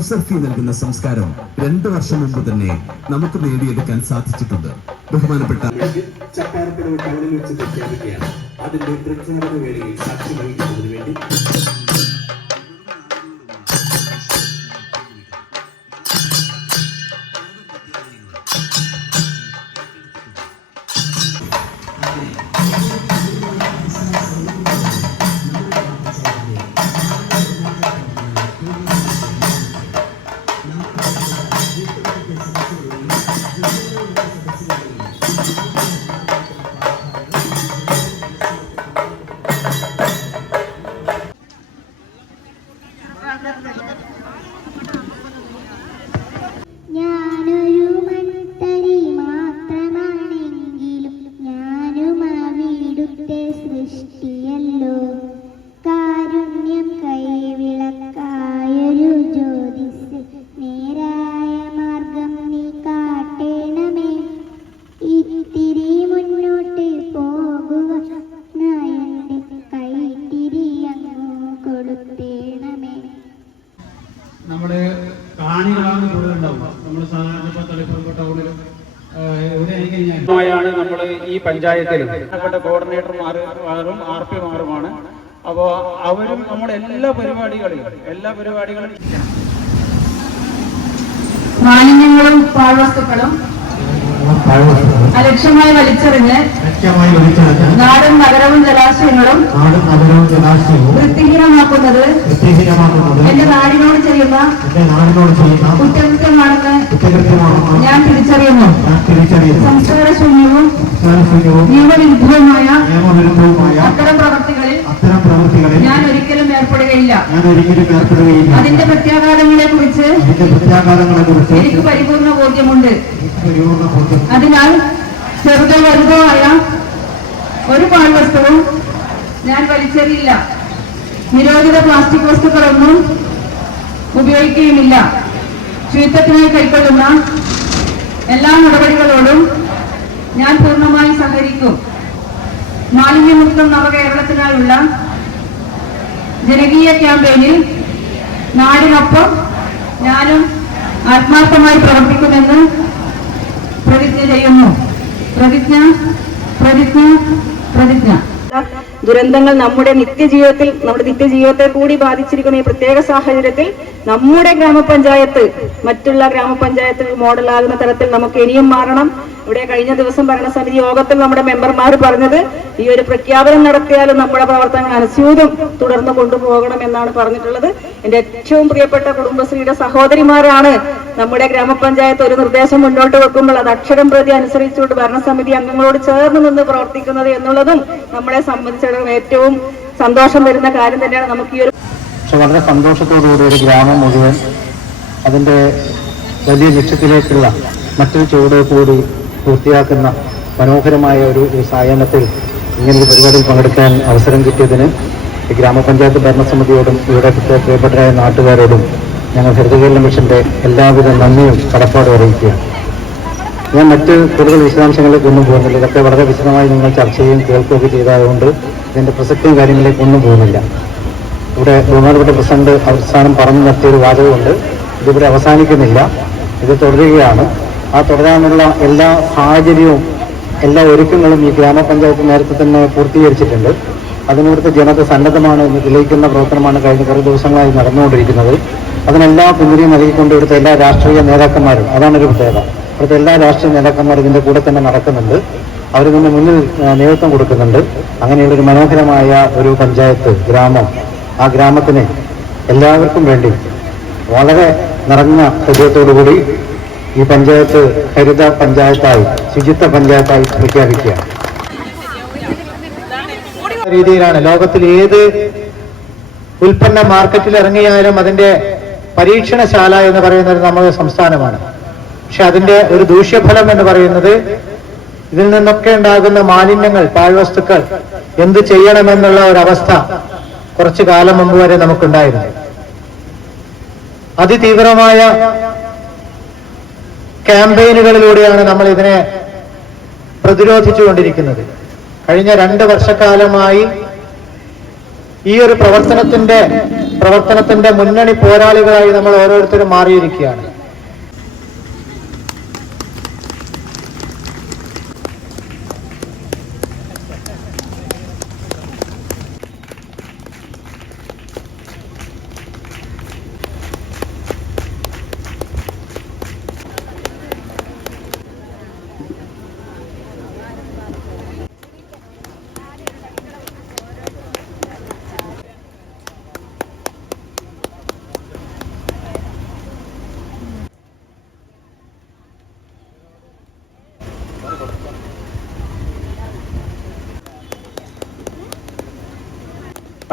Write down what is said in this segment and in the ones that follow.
User നൽകുന്ന സംസ്കാരം രണ്ടു വർഷം മുമ്പ് തന്നെ നമുക്ക് നേടിയെടുക്കാൻ സാധിച്ചിട്ടുണ്ട്. ബഹുമാനപ്പെട്ട അതിന്റെ സാക്ഷി വേണ്ടി കാണികളാണ് കൂടുതൽ ഉണ്ടാവുക. നമ്മൾ സാധാരണ ഇപ്പോൾ തളിപ്പറമ്പ് ടൗണിലും ഞാൻ ാണ് നമ്മൾ ഈ പഞ്ചായത്തിൽ ബന്ധപ്പെട്ട കോർഡിനേറ്റർമാരും ആർ പി മാറുമാണ് അപ്പോൾ അവരും നമ്മുടെ എല്ലാ പരിപാടികളിലും എല്ലാ പരിപാടികളും മാലിന്യങ്ങളും പാഴ്വസ്തുക്കളും അലക്ഷ്യമായി വലിച്ചെറിഞ്ഞ് നാടും നഗരവും ജലാശയങ്ങളും നാടും നഗരവും ജലാശയവും വൃത്തിഹീനമാക്കുന്നത് വൃത്തിഹീനമാക്കുന്നത് എന്റെ നാടിനോട് ചെയ്യുന്ന എന്റെ നാടിനോട് ചെയ്യുന്ന കുറ്റകൃത്യമാണെന്ന് കുറ്റകൃത്യമാണെന്ന് ഞാൻ തിരിച്ചറിയുന്നു. ഞാൻ തിരിച്ചറിയുന്നു. സംസ്കാരശൂന്യവും സംസ്കാരശൂന്യവും നിയമവിരുദ്ധവുമായ നിയമവിരുദ്ധവുമായ അത്തരം പ്രവർത്തികളിൽ അത്തരം പ്രവൃത്തികളിൽ ഞാൻ ഒരിക്കലും ഏർപ്പെടുകയില്ല. ഞാൻ ഒരിക്കലും ഏർപ്പെടുകയില്ല. അതിന്റെ പ്രത്യാഘാതങ്ങളെ കുറിച്ച് അതിന്റെ പ്രത്യാഘാതങ്ങളെ കുറിച്ച് എനിക്ക് പരിപൂർണ ബോധ്യമുണ്ട്. ബോധ്യം അതിനാൽ ചെറുതോ വലുതോ ആയ ഒരു പാഴ്വസ്തുവും ഞാൻ വലിച്ചെറിയില്ല. നിരോധിത പ്ലാസ്റ്റിക് വസ്തുക്കളൊന്നും ഉപയോഗിക്കുകയുമില്ല. ശുചിത്വത്തിനായി കൈക്കൊള്ളുന്ന എല്ലാ നടപടികളോടും ഞാൻ പൂർണമായും സഹകരിക്കും. മാലിന്യമുക്തം നവകേരളത്തിനായുള്ള ജനകീയ ക്യാമ്പയിനിൽ നാടിനൊപ്പം ഞാനും ആത്മാർത്ഥമായി പ്രവർത്തിക്കുമെന്ന് പ്രതിജ്ഞ ചെയ്യുന്നു. പ്രതിജ്ഞ പ്രതിജ്ഞ പ്രതിജ്ഞ. ദുരന്തങ്ങൾ നമ്മുടെ നിത്യജീവിതത്തിൽ നമ്മുടെ നിത്യജീവിതത്തെ കൂടി ബാധിച്ചിരിക്കുന്ന ഈ പ്രത്യേക സാഹചര്യത്തിൽ നമ്മുടെ ഗ്രാമപഞ്ചായത്ത് മറ്റുള്ള ഗ്രാമപഞ്ചായത്തുകൾ മോഡലാകുന്ന തരത്തിൽ നമുക്ക് ഇനിയും മാറണം. ഇവിടെ കഴിഞ്ഞ ദിവസം ഭരണസമിതി യോഗത്തിൽ നമ്മുടെ മെമ്പർമാർ പറഞ്ഞത് ഈ ഒരു പ്രഖ്യാപനം നടത്തിയാലും നമ്മുടെ പ്രവർത്തനങ്ങൾ അനുസ്യൂതം തുടർന്ന് കൊണ്ടുപോകണം എന്നാണ് പറഞ്ഞിട്ടുള്ളത്. എന്റെ ഏറ്റവും പ്രിയപ്പെട്ട കുടുംബശ്രീയുടെ സഹോദരിമാരാണ് നമ്മുടെ ഗ്രാമപഞ്ചായത്ത് ഒരു നിർദ്ദേശം മുന്നോട്ട് വെക്കുമ്പോൾ അത് അക്ഷരം പ്രതി അനുസരിച്ചുകൊണ്ട് ഭരണസമിതി അംഗങ്ങളോട് ചേർന്ന് നിന്ന് പ്രവർത്തിക്കുന്നത് എന്നുള്ളതും നമ്മളെ സംബന്ധിച്ചിടത്തോളം ഏറ്റവും സന്തോഷം വരുന്ന കാര്യം തന്നെയാണ് നമുക്ക് ഈ ഒരു പക്ഷെ വളരെ സന്തോഷത്തോടുകൂടി ഒരു ഗ്രാമം മുഴുവൻ അതിന്റെ വലിയ ലക്ഷ്യത്തിലേക്കുള്ള മറ്റൊരു ചുവട് കൂടി പൂർത്തിയാക്കുന്ന മനോഹരമായ ഒരു സായാഹ്നത്തിൽ ഇങ്ങനൊരു പരിപാടിയിൽ പങ്കെടുക്കാൻ അവസരം കിട്ടിയതിന് ഗ്രാമപഞ്ചായത്ത് ഭരണസമിതിയോടും ഇവിടെ പ്രിയപ്പെട്ടരായ നാട്ടുകാരോടും ഞങ്ങൾ ഹരിതകേരള മിഷന്റെ എല്ലാവിധ നന്ദിയും കടപ്പാടും അറിയിക്കുകയാണ്. ഞാൻ മറ്റ് കൂടുതൽ വിശദാംശങ്ങളിലേക്ക് ഒന്നും പോകുന്നില്ല. ഇതൊക്കെ വളരെ വിശദമായി നിങ്ങൾ ചർച്ച ചെയ്യുകയും കേൾക്കുകയൊക്കെ ചെയ്തതുകൊണ്ട് ഇതിന്റെ പ്രസക്തിയും കാര്യങ്ങളിലേക്ക് ഒന്നും പോകുന്നില്ല. ഇവിടെ ബഹുമാനപ്പെട്ട പ്രസിഡന്റ് അവസാനം പറഞ്ഞു നിർത്തിയൊരു വാചകമുണ്ട്. ഇതിവിടെ അവസാനിക്കുന്നില്ല. ഇത് തുടരുകയാണ്. ആ തുടരാനുള്ള എല്ലാ സാഹചര്യവും എല്ലാ ഒരുക്കങ്ങളും ഈ ഗ്രാമപഞ്ചായത്ത് നേരത്തെ തന്നെ പൂർത്തീകരിച്ചിട്ടുണ്ട്. അതിനിവിടുത്തെ ജനത സന്നദ്ധമാണ് എന്ന് തെളിയിക്കുന്ന പ്രവർത്തനമാണ് കഴിഞ്ഞ കുറേ ദിവസങ്ങളായി നടന്നുകൊണ്ടിരിക്കുന്നത്. അതിനെല്ലാ പിന്തുണയും നൽകിക്കൊണ്ട് ഇവിടുത്തെ എല്ലാ രാഷ്ട്രീയ നേതാക്കന്മാരും അതാണ് ഒരു പ്രത്യേകത. ഇവിടുത്തെ എല്ലാ രാഷ്ട്രീയ നേതാക്കന്മാരും ഇതിന്റെ കൂടെ തന്നെ നടക്കുന്നുണ്ട്. അവരിതിന് മുന്നിൽ നേതൃത്വം കൊടുക്കുന്നുണ്ട്. അങ്ങനെയുള്ള ഒരു മനോഹരമായ ഒരു പഞ്ചായത്ത് ഗ്രാമം. ആ ഗ്രാമത്തിന് എല്ലാവർക്കും വേണ്ടി വളരെ നിറഞ്ഞ ഹൃദയത്തോടുകൂടി ഈ പഞ്ചായത്ത് ഹരിത പഞ്ചായത്തായി ശുചിത്വ പഞ്ചായത്തായി പ്രഖ്യാപിക്കുക രീതിയിലാണ് ലോകത്തിൽ ഏത് ഉൽപ്പന്ന മാർക്കറ്റിൽ ഇറങ്ങിയാലും അതിന്റെ പരീക്ഷണശാല എന്ന് പറയുന്നത് നമ്മുടെ സംസ്ഥാനമാണ്. പക്ഷെ അതിന്റെ ഒരു ദൂഷ്യഫലം എന്ന് പറയുന്നത് ഇതിൽ നിന്നൊക്കെ ഉണ്ടാകുന്ന മാലിന്യങ്ങൾ പാഴ്വസ്തുക്കൾ എന്ത് ചെയ്യണമെന്നുള്ള ഒരവസ്ഥ കുറച്ചു കാലം മുമ്പ് വരെ നമുക്കുണ്ടായിരുന്നു. അതിതീവ്രമായ ക്യാമ്പയിനുകളിലൂടെയാണ് നമ്മൾ ഇതിനെ പ്രതിരോധിച്ചുകൊണ്ടിരിക്കുന്നത്. കഴിഞ്ഞ രണ്ട് വർഷക്കാലമായി ഈ ഒരു പ്രവർത്തനത്തിന്റെ പ്രവർത്തനത്തിന്റെ മുന്നണി പോരാളികളായി നമ്മൾ ഓരോരുത്തരും മാറിയിരിക്കുകയാണ്.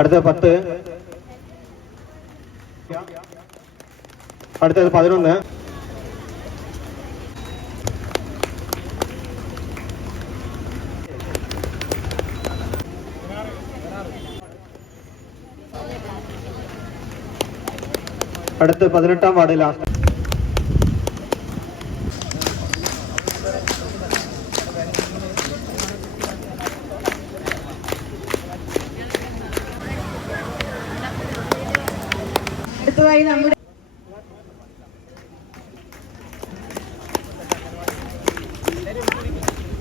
அடுத்தது பத்து. அடுத்தது பதினொன்று அடுத்து பதினெட்டாம் வார்டு லாஸ்ட் അടുത്തതായി നമ്മുടെ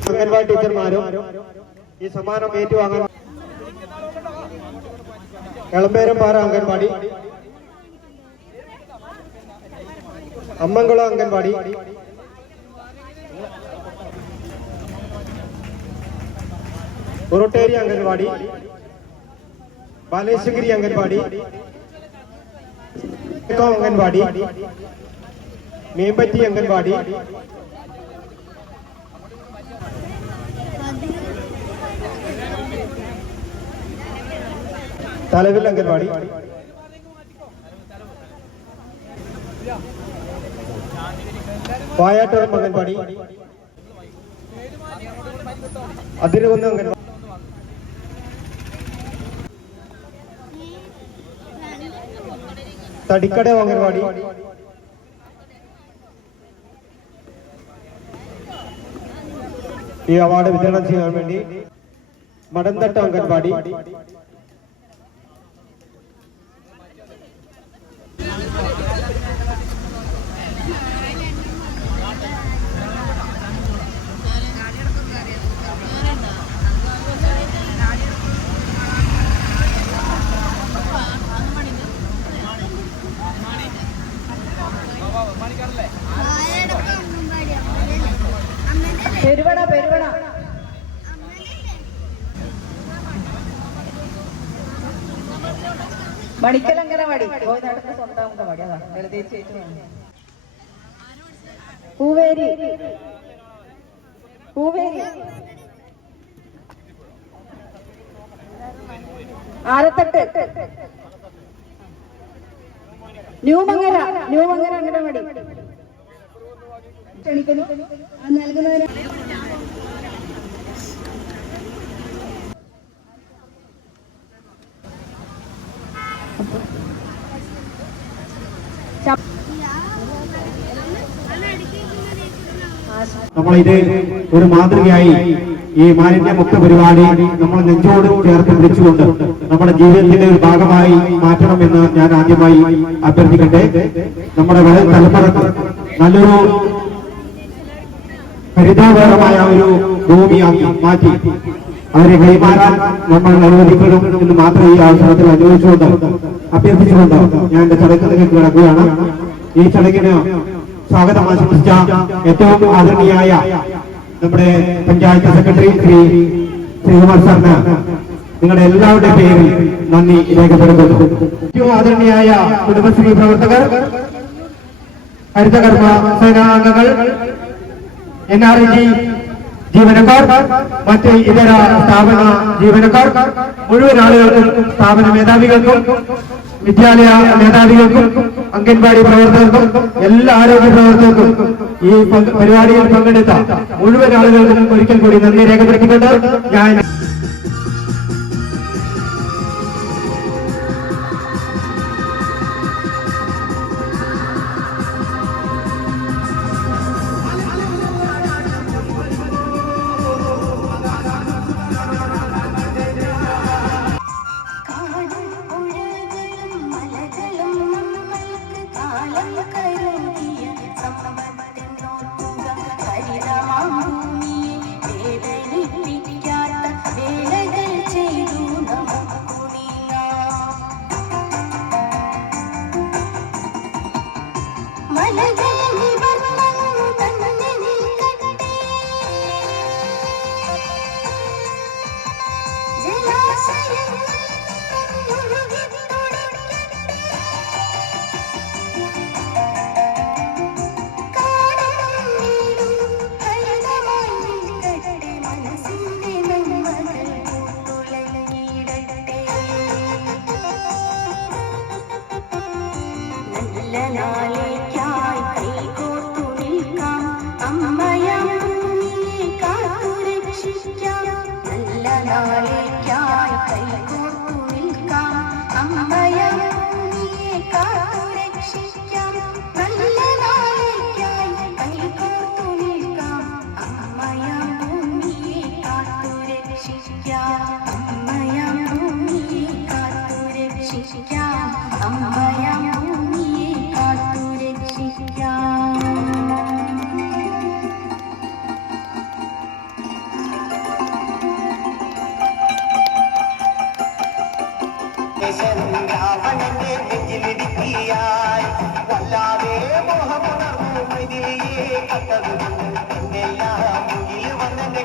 അംഗൻവാടി ടീച്ചർമാരും ഈ സമ്മാനം ഏറ്റുവാങ്ങാൻ എളമ്പേരം പാറ അംഗൻവാടി അമ്മംകുളം അംഗൻവാടി ഉറുട്ടേരി അംഗൻവാടി ബാലേശ്വരി അംഗൻവാടി അംഗൻവാടി. മീമ്പറ്റി അംഗൻവാടി. തലവിൽ അംഗൻവാടി. വായാട്ടുറം അംഗൻവാടി. അതിരുകുന്ന് അംഗൻവാടി. തടിക്കട അംഗൻവാടി. ഈ അവാർഡ് വിതരണം ചെയ്യാൻ വേണ്ടി മടന്തട്ട അംഗൻവാടി. പെരുവട പെരുവട മണിക്കൽ അങ്കനവാടി കോയനാട്ടിന്റെ സ്വന്തം അങ്കനവാടി അതാ ഏറ്റവും പൂവേരി. പൂവേരി. ആലത്തട്ട് ന്യൂമങ്ങര ന്യൂമങ്ങര അങ്കനവാടി ക്ഷണിക്കുന്നു. നൽകുന്നതിന് നമ്മളിത് ഒരു മാതൃകയായി ഈ മാലിന്യ മുക്ത പരിപാടി നമ്മൾ നെഞ്ചോട് ചേർത്ത് പിടിച്ചുകൊണ്ട് നമ്മുടെ ജീവിതത്തിന്റെ ഒരു ഭാഗമായി മാറ്റണം എന്ന് ഞാൻ ആദ്യമായി അഭ്യർത്ഥിക്കട്ടെ. നമ്മുടെ വരും തലമുറയ്ക്ക് നല്ലൊരു ഹരിതാപരമായ ഒരു ഭൂമിയാക്കി മാറ്റി അവരെ കൈമാറാൻ നമ്മൾ അനുവദിക്കണം എന്ന് മാത്രം ഈ അവസരത്തിൽ അനുവദിച്ചുകൊണ്ട് അഭ്യർത്ഥിച്ചുകൊണ്ട് ഞാൻ എന്റെ ചടങ്ങിലേക്ക് കിടക്കുകയാണ് ഈ ചടങ്ങിന് സ്വാഗതം ആശംസിച്ച ഏറ്റവും ആദരണീയായ നമ്മുടെ പഞ്ചായത്ത് സെക്രട്ടറി ശ്രീ ശ്രീകുമാർ സാറിന് നിങ്ങളുടെ എല്ലാവരുടെ പേരിൽ നന്ദി രേഖപ്പെടുത്തുന്നു. ഏറ്റവും ആദരണീയായ കുടുംബശ്രീ പ്രവർത്തകർ ഹരിതകർമ്മ സേനാംഗങ്ങൾ എൻ ആർ ഇ ജി ജീവനക്കാർ മറ്റ് ഇതര സ്ഥാപന ജീവനക്കാർ മുഴുവൻ ആളുകൾക്കും സ്ഥാപന മേധാവികൾക്കും വിദ്യാലയ മേധാവികൾക്കും അംഗൻവാടി പ്രവർത്തകർക്കും എല്ലാ ആരോഗ്യ പ്രവർത്തകർക്കും ഈ പരിപാടിയിൽ പങ്കെടുത്ത മുഴുവൻ ആളുകൾക്കും ഒരിക്കൽ കൂടി നന്ദി രേഖപ്പെടുത്തിക്കൊണ്ട് ഞാൻ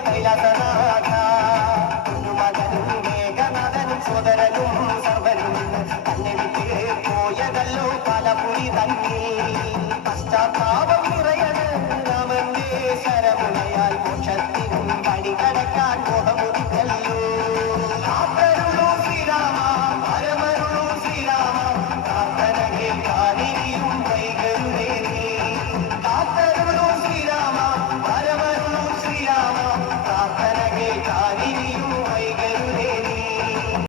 കൈലാസനാഥ മകനും മേഘനാഥനും സുതരനും സർവനും തന്നെ വിട്ട് പോയതല്ലോ പലപുരി തന്നിൽ പശ്ചാത്ത